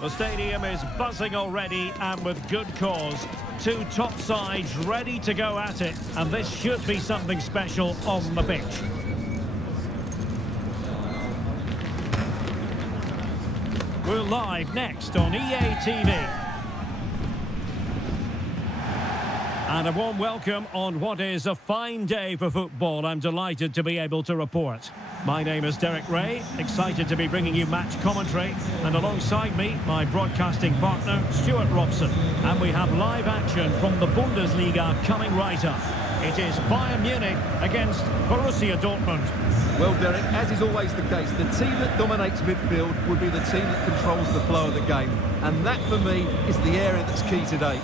The stadium is buzzing already, and with good cause. Two top sides ready to go at it, and this should be something special on the pitch. We're live next on EA TV. And a warm welcome on what is a fine day for football. I'm delighted to be able to report. My name is Derek Ray, excited to be bringing you match commentary. And alongside me, my broadcasting partner, Stuart Robson. And we have live action from the Bundesliga coming right up. It is Bayern Munich against Borussia Dortmund. Well, Derek, as is always the case, the team that dominates midfield will be the team that controls the flow of the game. And that, for me, is the area that's key today.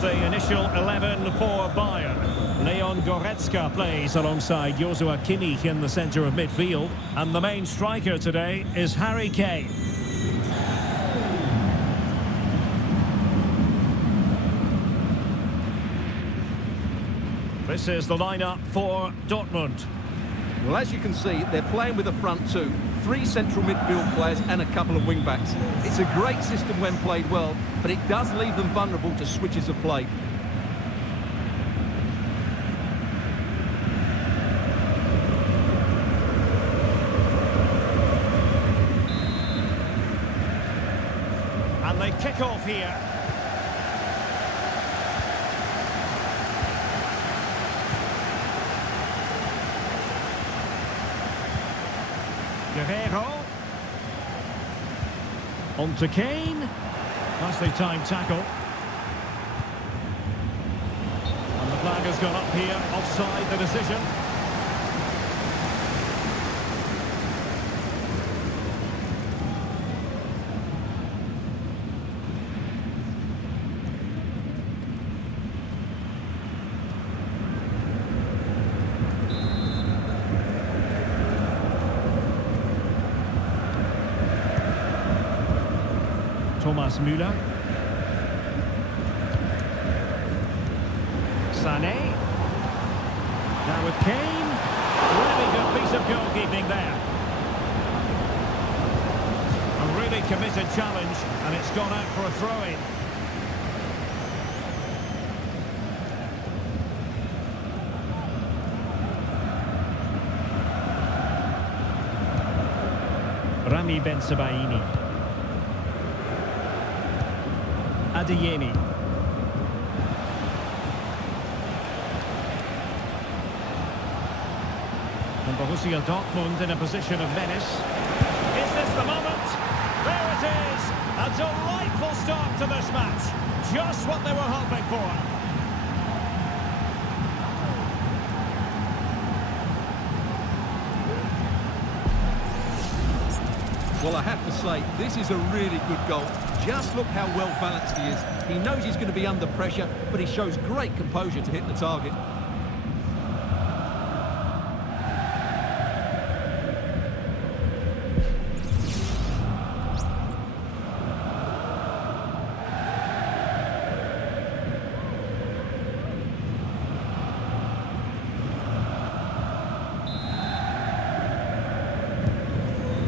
The initial 11 for Bayern. Leon Goretzka plays alongside Joshua Kimmich in the centre of midfield. And the main striker today is Harry Kane. This is the lineup for Dortmund. Well, as you can see, they're playing with a front two. 3 central midfield players and a couple of wing-backs. It's a great system when played well, but it does leave them vulnerable to switches of play. And they kick off here. Guerrero. On to Kane. Nicely timed tackle. And the flag has gone up here. Offside the decision. Thomas Müller. Sané. Now with Kane. Really good piece of goalkeeping there. A really committed challenge, and it's gone out for a throw-in. Rami Ben-Sebaini. Adeyemi. And Borussia Dortmund in a position of menace. Is this the moment? There it is! A delightful start to this match. Just what they were hoping for. Well, I have to say, this is a really good goal. Just look how well balanced he is. He knows he's going to be under pressure, but he shows great composure to hit the target.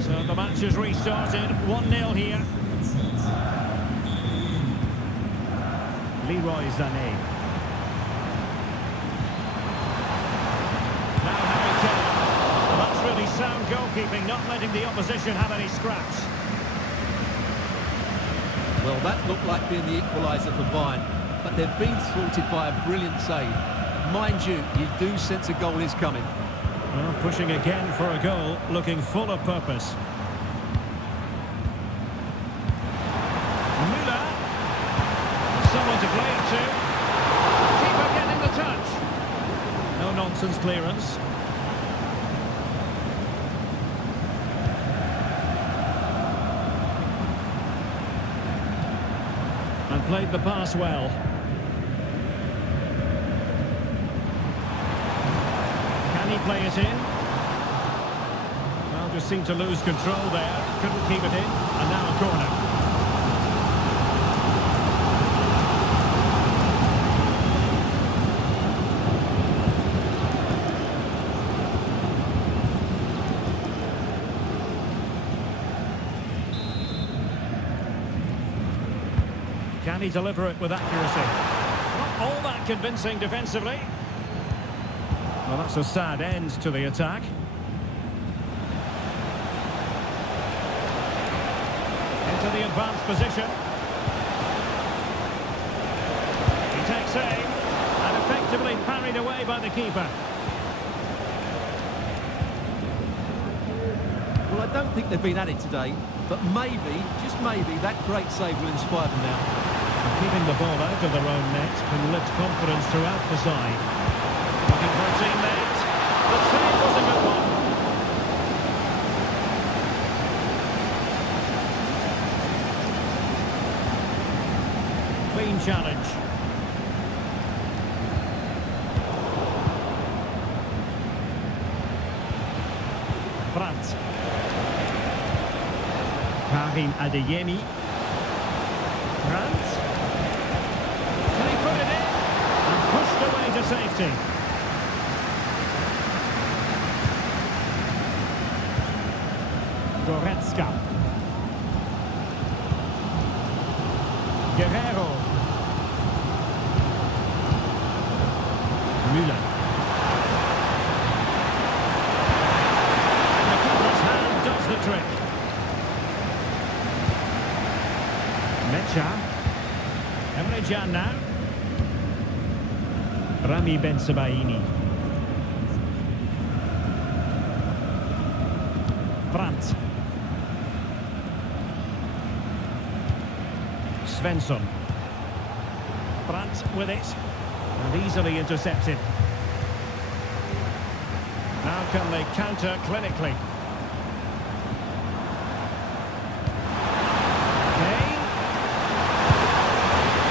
So the match has restarted, 1-0 here. Leroy Sané. Now Harry Kane. That's really sound goalkeeping, not letting the opposition have any scraps. Well, that looked like being the equaliser for Bayern, but they've been thwarted by a brilliant save. Mind you, you do sense a goal is coming. Well, pushing again for a goal, looking full of purpose. someone to play it to. Keeper getting the touch. No nonsense clearance. And played the pass well. Can he play it in? Well, just seemed to lose control there. Couldn't keep it in. And now a corner. Can he deliver it with accuracy? Not all that convincing defensively. Well, that's a sad end to the attack. Into the advanced position. He takes aim and effectively parried away by the keeper. Well, I don't think they've been at it today, but maybe, just maybe, that great save will inspire them now. Keeping the ball out of their own net can lift confidence throughout the side. Looking for a teammate. The save was a good one. Clean challenge. Brandt. Karim Adeyemi. Brandt. Can he put it in? And pushed away to safety. Goretzka. Guerrero. Müller. And the keeper's hand does the trick. Mecha. Emre Can now. Rami Bensebaini. Brandt. Svensson. Brandt with it. And easily intercepted. Now can they counter clinically? Kane.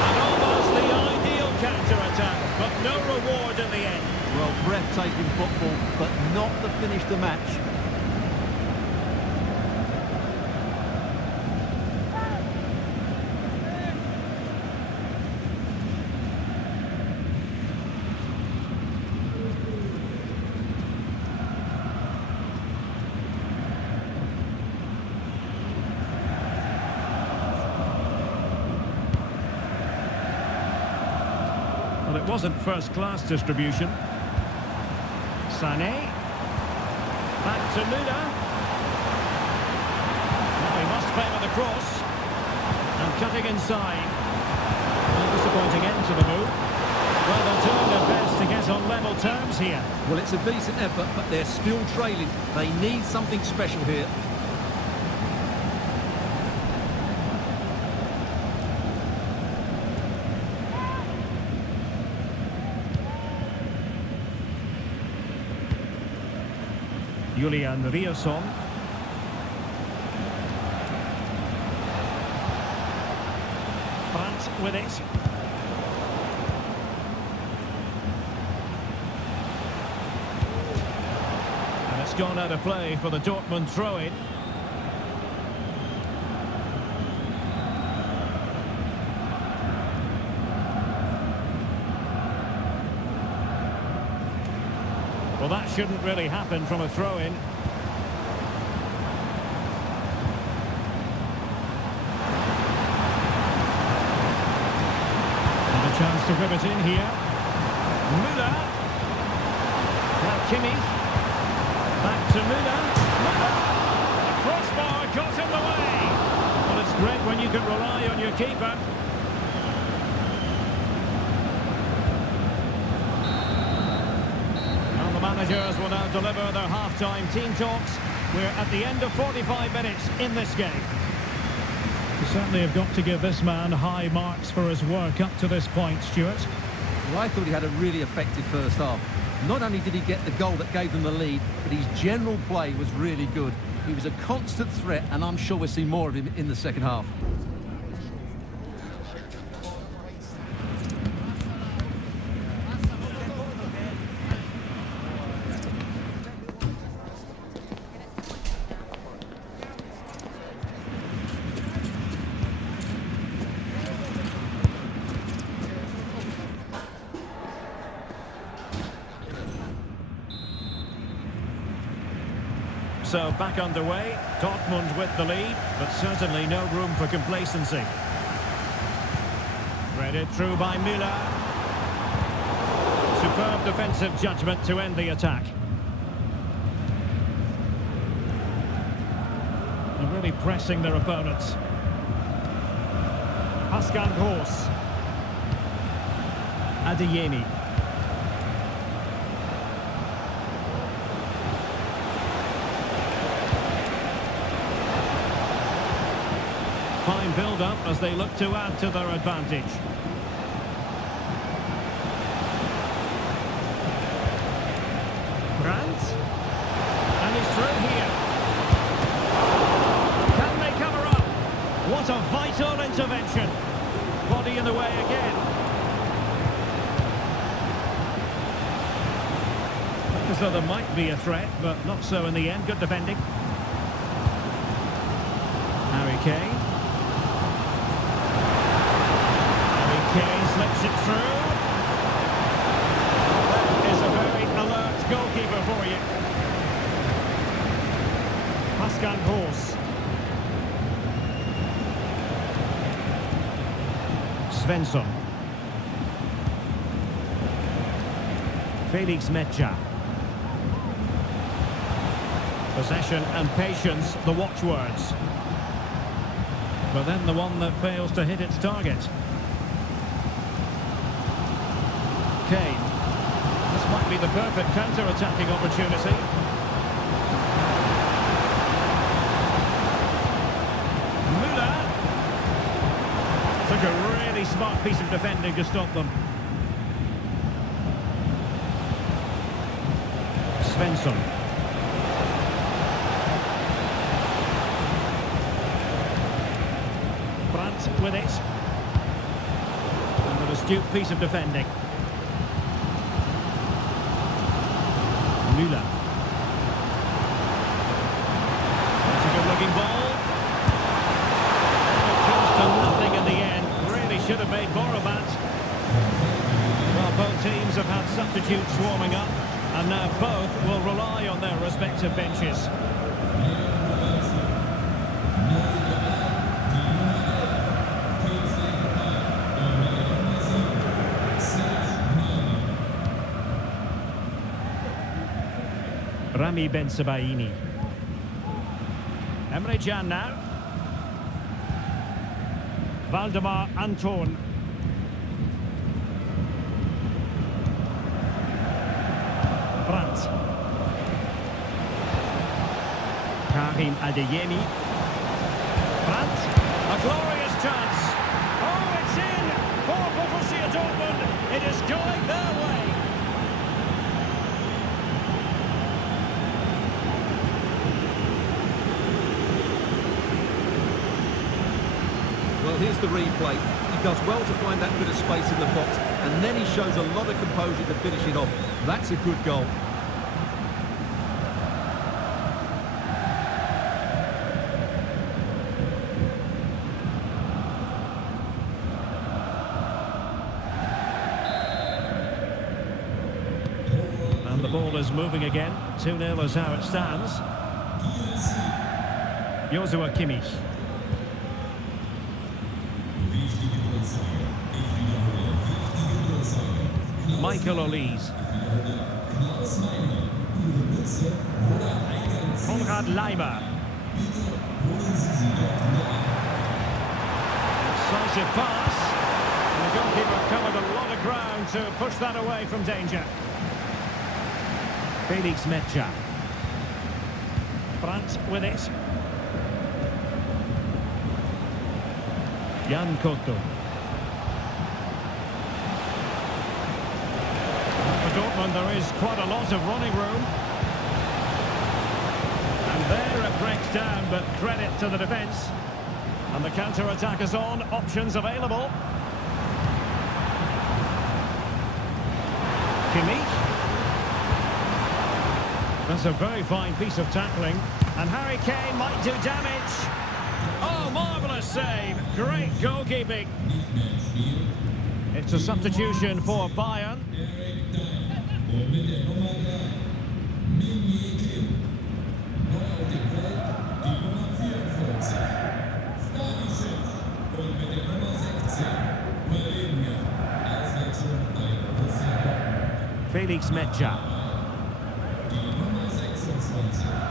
And almost the ideal counter-attack, but no reward in the end. Well, breathtaking football, but not the finish to match. Well, it wasn't first-class distribution. Sané. Back to Müller. Now he must play with the cross. And cutting inside. A disappointing end to the move. Well, they're doing their best to get on level terms here. Well, it's a decent effort, but they're still trailing. They need something special here. Julian Riosson. Brandt with it. And it's gone out of play for the Dortmund throw-in. Well, that shouldn't really happen from a throw-in. And a chance to rip it in here. Müller. Now Kimmich. Back to Müller. Müller! The crossbar got in the way. Well, it's great when you can rely on your keeper. Managers will now deliver their half-time team talks. We're at the end of 45 minutes in this game. You certainly have got to give this man high marks for his work up to this point, Stuart. Well, I thought he had a really effective first half. Not only did he get the goal that gave them the lead, but his general play was really good. He was a constant threat, and I'm sure we'll see more of him in the second half. So back underway, Dortmund with the lead, but certainly no room for complacency. Threaded through by Müller. Superb defensive judgment to end the attack. They're really pressing their opponents. Pascal Gross. Adeyemi. Fine build-up as they look to add to their advantage. Brandt. And he's through here. Can they cover up? What a vital intervention. Body in the way again. Look as though there might be a threat, but not so in the end. Good defending. Harry Kane. Kane slips it through. That is a very alert goalkeeper for you. Pascal Gross. Svensson. Felix Metscher. Possession and patience, the watchwords. But then the one that fails to hit its target. Kane. This might be the perfect counter-attacking opportunity. Müller. Took a really smart piece of defending to stop them. Svensson. Brandt with it. And an astute piece of defending. Müller. That's a good-looking ball. It comes to nothing in the end. Really should have made more of that. Well, both teams have had substitutes warming up, and now both will rely on their respective benches. Rami Ben-Sebaini. Emre Can now. Valdemar Anton. Brandt. Karim Adeyemi. Brandt. A glorious chance. Oh, it's in for Borussia Dortmund. It is going their way. Well, here's the replay. He does well to find that bit of space in the box, and then he shows a lot of composure to finish it off. That's a good goal. And the ball is moving again. 2-0 is how it stands. Joshua Kimmich. Michael Olise. Konrad Leimer. Decisive pass. And the goalkeeper covered a lot of ground to push that away from danger. Felix Metscher. Brandt with it. Jan Koto. For Dortmund, there is quite a lot of running room. And there it breaks down, but credit to the defence. And the counter-attack is on, options available. Kimmich. That's a very fine piece of tackling. And Harry Kane might do damage. Oh, marvellous save. Great goalkeeping. It's a substitution for Bayern. Felix Mecha.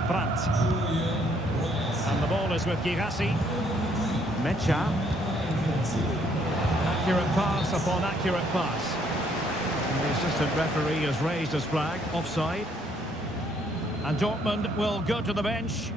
Brandt. And the ball is with Girassi. Mecha. Accurate pass upon accurate pass. And the assistant referee has raised his flag, offside. And Dortmund will go to the bench.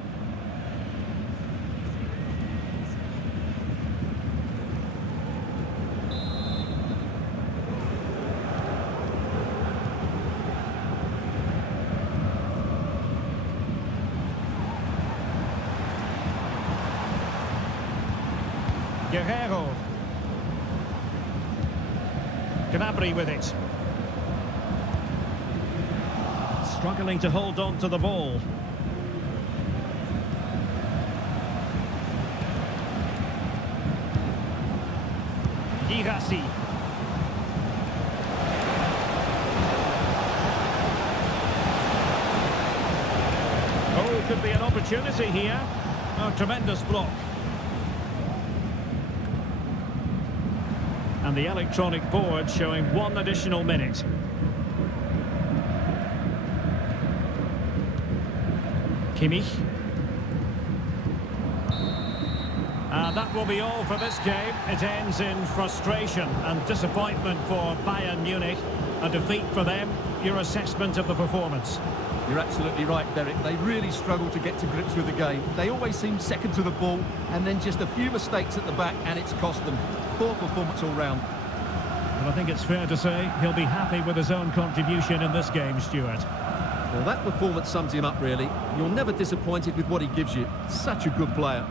Guerrero. Gnabry with it. Struggling to hold on to the ball. Girassi. Oh, could be an opportunity here. Oh, tremendous block. And the electronic board showing 1 additional minute. Kimmich. That will be all for this game. It ends in frustration and disappointment for Bayern Munich. A defeat for them. Your assessment of the performance? You're absolutely right, Derek. They really struggled to get to grips with the game. They always seem second to the ball, and then just a few mistakes at the back, and it's cost them. Poor performance all round. Well, I think it's fair to say he'll be happy with his own contribution in this game, Stuart. Well, that performance sums him up, really. You're never disappointed with what he gives you. Such a good player.